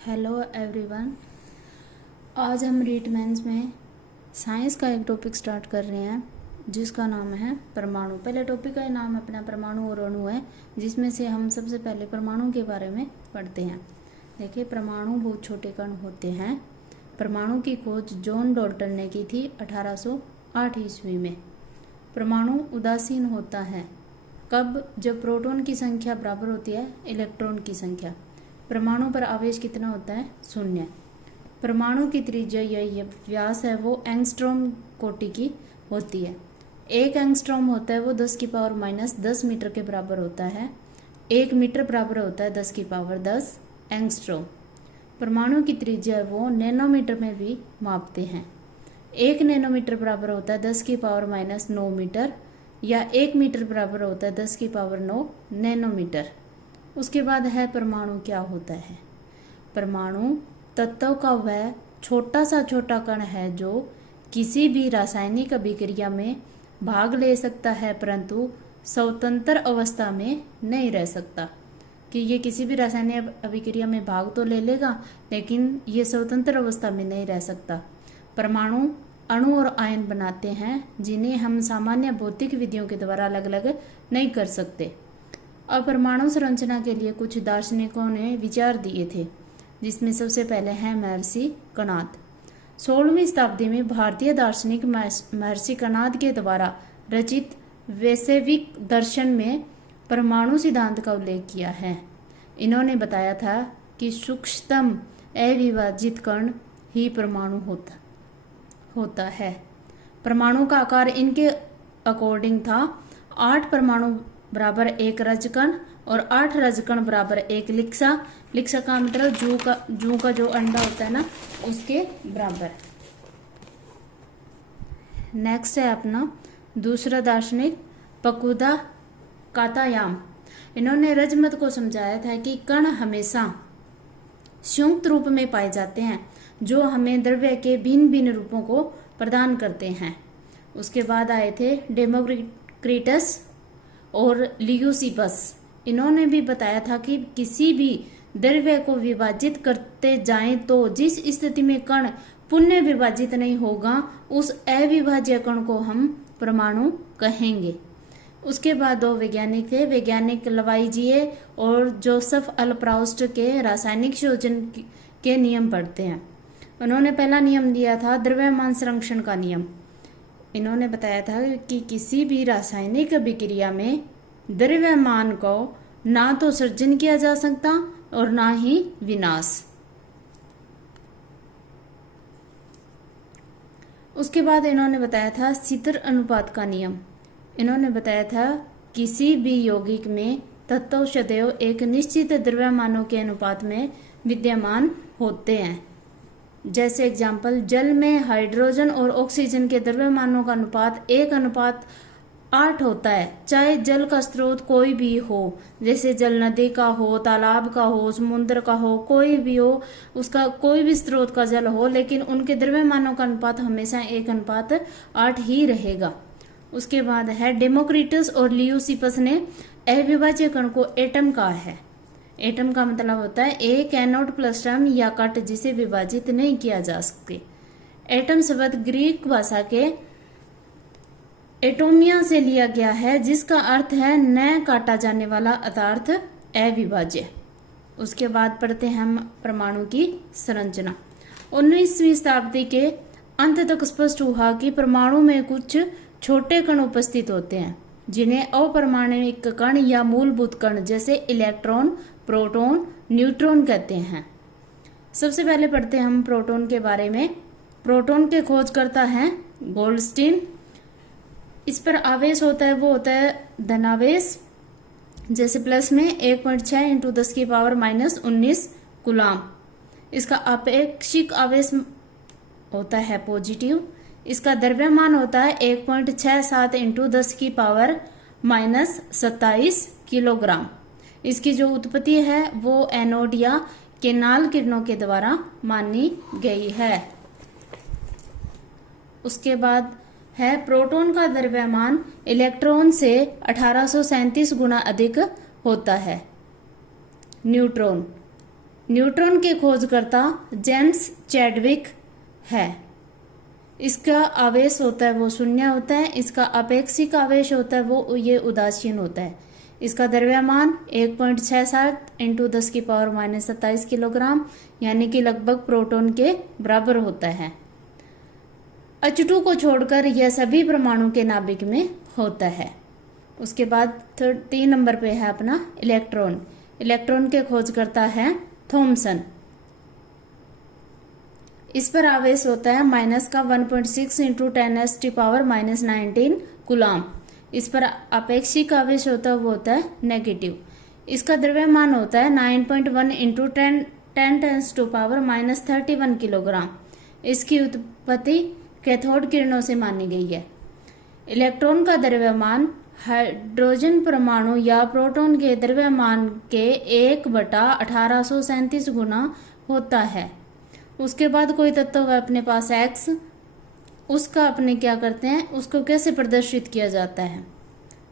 Hello everyone. आज हम REET mains में साइंस का एक टॉपिक स्टार्ट कर रहे हैं जिसका नाम है परमाणु। पहले टॉपिक का नाम अपना परमाणु और अणु है, जिसमें से हम सबसे पहले परमाणु के बारे में पढ़ते हैं। देखिए, परमाणु बहुत छोटे कण होते हैं। परमाणु की खोज जॉन डॉल्टन ने की थी 1808 ईस्वी में। परमाणु उदासीन होता है कब? जब प्रोटॉन की संख्या बराबर होती है इलेक्ट्रॉन की संख्या। परमाणु पर आवेश कितना होता है? 0। परमाणु की त्रिज्या या व्यास है वो एंगस्ट्रॉम कोटि की होती है। 1 एंगस्ट्रॉम होता है वो 10⁻⁻10 मीटर के बराबर होता है। 1 मीटर बराबर होता है 10⁻10 एंगस्ट्रॉम। परमाणु की त्रिज्या वो नैनोमीटर में भी मापते हैं। 1 नैनोमीटर बराबर होता है 10⁻⁹ मीटर या 1 मीटर बराबर होता है 10⁹ नैनोमीटर। उसके बाद है परमाणु क्या होता है। परमाणु तत्व का वह छोटा कण है जो किसी भी रासायनिक अभिक्रिया में भाग ले सकता है, परंतु स्वतंत्र अवस्था में नहीं रह सकता। कि ये किसी भी रासायनिक अभिक्रिया में भाग तो ले लेगा, लेकिन ये स्वतंत्र अवस्था में नहीं रह सकता। परमाणु अणु और आयन बनाते हैं जिन्हें हम सामान्य भौतिक विधियों के द्वारा अलग अलग नहीं कर सकते। अब परमाणु संरचना के लिए कुछ दार्शनिकों ने विचार दिए थे, जिसमें सबसे पहले हैं महर्षि कणाद। 16वीं शताब्दी में भारतीय दार्शनिक महर्षि कणाद के द्वारा रचित वैश्विक दर्शन में परमाणु सिद्धांत का उल्लेख किया है। इन्होंने बताया था कि सूक्ष्मतम अविभाजित कण ही परमाणु होता है। परमाणु का आकार इनके अकॉर्डिंग था 8 परमाणु बराबर 1 रजकण और 8 रजकण बराबर 1 लिक्सा। लिक्सा का मतलब जू का जो अंडा होता है ना, उसके बराबर। नेक्स्ट है अपना दूसरा दार्शनिक पकुदा कातायाम। इन्होंने रजमत को समझाया था कि कण हमेशा संयुक्त रूप में पाए जाते हैं जो हमें द्रव्य के भिन्न भिन्न रूपों को प्रदान करते हैं। उसके बाद आए थे डेमोक्रिटस और लियूसिपस। इन्होंने भी बताया था कि किसी भी द्रव्य को विभाजित करते जाएं तो जिस स्थिति में कण पुनः विभाजित नहीं होगा, उस अविभाज्य कण को हम परमाणु कहेंगे। उसके बाद 2 वैज्ञानिक थे, वैज्ञानिक लवाइजिए और जोसेफ अल्प्राउस्ट के रासायनिक संयोजन के नियम पढ़ते हैं। उन्होंने पहला नियम दिया था द्रव्यमान संरक्षण का नियम। इन्होंने बताया था कि किसी भी रासायनिक अभिक्रिया में द्रव्यमान को ना तो सृजन किया जा सकता और ना ही विनाश। उसके बाद इन्होंने बताया था शीतल अनुपात का नियम। इन्होंने बताया था किसी भी यौगिक में तत्व सदैव एक निश्चित द्रव्यमानों के अनुपात में विद्यमान होते हैं। जैसे एग्जाम्पल, जल में हाइड्रोजन और ऑक्सीजन के द्रव्यमानों का अनुपात 1:8 होता है, चाहे जल का स्रोत कोई भी हो। जैसे जल नदी का हो, तालाब का हो, समुद्र का हो, कोई भी हो, उसका कोई भी स्रोत का जल हो, लेकिन उनके द्रव्यमानों का अनुपात हमेशा 1:8 ही रहेगा। उसके बाद है डेमोक्रिटस और लियूसिपस ने अविभाज्य कण को एटम कहा है। एटम का मतलब होता है एक एनोड प्लस टर्म या कट जिसे विभाजित नहीं किया जा सकते। एटम शब्द ग्रीक भाषा के एटोमिया से लिया गया है, जिसका अर्थ है न काटा जाने वाला अर्थात अविभाज्य। उसके बाद पढ़ते हैं हम परमाणु की संरचना। 19वीं शताब्दी के अंत तक स्पष्ट हुआ कि परमाणु में कुछ छोटे कण उपस्थित होते हैं जिन्हें अपरमाणुक कण या मूलभूत कण जैसे इलेक्ट्रॉन, प्रोटॉन, न्यूट्रॉन कहते हैं। सबसे पहले पढ़ते हैं हम प्रोटॉन के बारे में। प्रोटॉन के खोजकर्ता हैं गोल्डस्टीन। इस पर आवेश होता है वो होता है धनावेश, जैसे प्लस में 1.6 × 10⁻⁻19 कूलाम। इसका आपेक्षिक आवेश होता है पॉजिटिव। इसका द्रव्यमान होता है 1.67 × 10⁻27 किलोग्राम। इसकी जो उत्पत्ति है वो एनोड या केनाल किरणों के द्वारा मानी गई है। उसके बाद है प्रोटॉन का द्रव्यमान इलेक्ट्रॉन से 1837 गुना अधिक होता है। न्यूट्रॉन न्यूट्रॉन के खोजकर्ता जेम्स चैडविक है। इसका आवेश होता है वो शून्य होता है, इसका अपेक्षिक आवेश होता है वो ये उदासीन होता है। इसका द्रव्यमान 1.67 × 10⁻⁻27 किलोग्राम यानी कि लगभग प्रोटॉन के बराबर होता है। H2 को छोड़कर यह सभी परमाणु के नाभिक में होता है। उसके बाद 3 नंबर पे है अपना इलेक्ट्रॉन। इलेक्ट्रॉन के खोजकर्ता है थॉमसन। इस पर आवेश होता है माइनस का 1.6 × 10⁻⁻19 कूलाम। इस पर अपेक्षिक आवेश होता है वो होता है नेगेटिव। इसका द्रव्यमान होता है 9.1 × 10⁻31 किलोग्राम। इसकी उत्पत्ति कैथोड किरणों से मानी गई है। इलेक्ट्रॉन का द्रव्यमान हाइड्रोजन परमाणु या प्रोटॉन के द्रव्यमान के 1/1837 गुना होता है। उसके बाद कोई तत्व है अपने पास X, उसका अपने क्या करते हैं, उसको कैसे प्रदर्शित किया जाता है।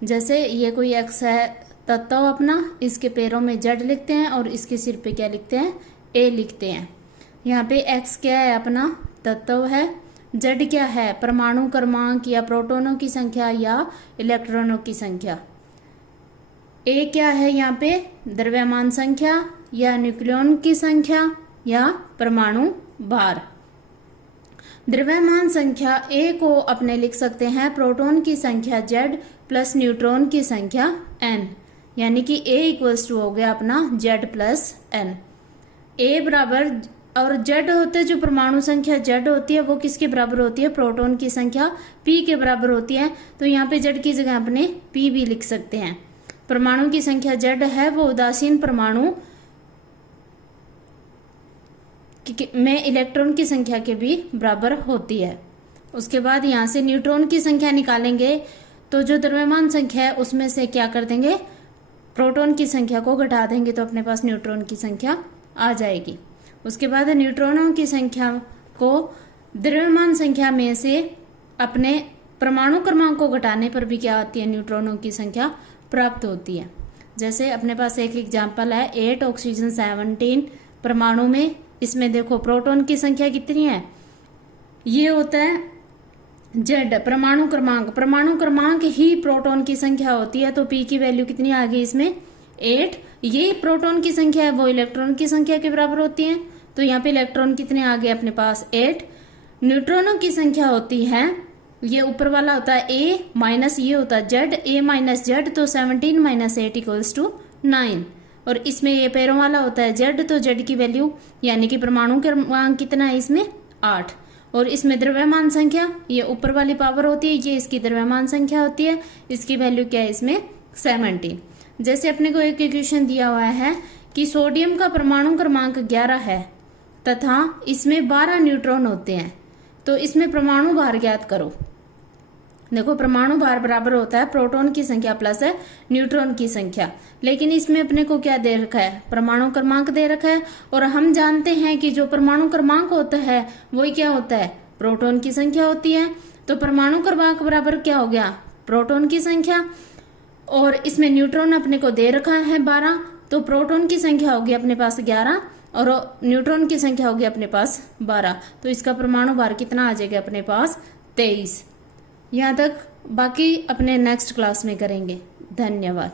जैसे ये कोई X है तत्व अपना, इसके पैरों में Z लिखते हैं और इसके सिर पे क्या लिखते हैं, A लिखते हैं। यहाँ पे X क्या है, अपना तत्व है। Z क्या है, परमाणु क्रमांक या प्रोटॉनों की संख्या या इलेक्ट्रॉनों की संख्या। A क्या है, यहाँ पे द्रव्यमान संख्या या न्यूक्लियॉन की संख्या या परमाणु भार। द्रव्यमान संख्या A को अपने लिख सकते हैं प्रोटॉन की संख्या Z प्लस न्यूट्रॉन की संख्या N, यानी कि A इक्वल्स टू हो गया अपना Z प्लस N। A बराबर और Z होते जो परमाणु संख्या Z होती है वो किसके बराबर होती है, प्रोटॉन की संख्या P के बराबर होती है। तो यहाँ पे Z की जगह अपने P भी लिख सकते हैं। परमाणु की संख्या Z है वो उदासीन परमाणु में इलेक्ट्रॉन की संख्या के भी बराबर होती है। उसके बाद यहाँ से न्यूट्रॉन की संख्या निकालेंगे तो जो द्रव्यमान संख्या है उसमें से क्या कर देंगे, प्रोटॉन की संख्या को घटा देंगे तो अपने पास न्यूट्रॉन की संख्या आ जाएगी। उसके बाद न्यूट्रॉनों की संख्या को द्रव्यमान संख्या में से अपने परमाणु क्रमांक को घटाने पर भी क्या आती है, न्यूट्रॉनों की संख्या प्राप्त होती है। जैसे अपने पास एक एग्जाम्पल है 8 ऑक्सीजन 17 परमाणु में, इसमें देखो प्रोटॉन की संख्या कितनी है, ये होता है Z परमाणु क्रमांक। परमाणु क्रमांक ही प्रोटॉन की संख्या होती है, तो P की वैल्यू कितनी आ गई इसमें 8। ये प्रोटॉन की संख्या है वो इलेक्ट्रॉन की संख्या के बराबर होती है, तो यहाँ पे इलेक्ट्रॉन कितने आ गए अपने पास 8। न्यूट्रॉनों की संख्या होती है, ये ऊपर वाला होता है A माइनस ये होता है Z, A माइनस Z, तो 17 - 8 = 9। और इसमें ये पैरों वाला होता है Z, तो Z की वैल्यू यानी कि परमाणु क्रमांक कितना है इसमें 8। और इसमें द्रव्यमान संख्या ये ऊपर वाली पावर होती है, ये इसकी द्रव्यमान संख्या होती है, इसकी वैल्यू क्या है इसमें 17। जैसे अपने को एक इक्वेशन दिया हुआ है कि सोडियम का परमाणु क्रमांक 11 है तथा इसमें 12 न्यूट्रॉन होते हैं, तो इसमें परमाणु भार ज्ञात करो। देखो परमाणु भार बराबर होता है प्रोटॉन की संख्या प्लस है न्यूट्रॉन की संख्या, लेकिन इसमें अपने को क्या दे रखा है, परमाणु क्रमांक दे रखा है। और हम जानते हैं कि जो परमाणु क्रमांक होता है वही क्या होता है, प्रोटॉन की संख्या होती है। तो परमाणु क्रमांक बराबर क्या हो गया, प्रोटॉन की संख्या, और इसमें न्यूट्रॉन अपने को दे रखा है 12, तो प्रोटॉन की संख्या होगी अपने पास 11 और न्यूट्रॉन की संख्या होगी अपने पास 12, तो इसका परमाणु भार कितना आ जाएगा अपने पास 23। यहाँ तक बाकी अपने नेक्स्ट क्लास में करेंगे। धन्यवाद।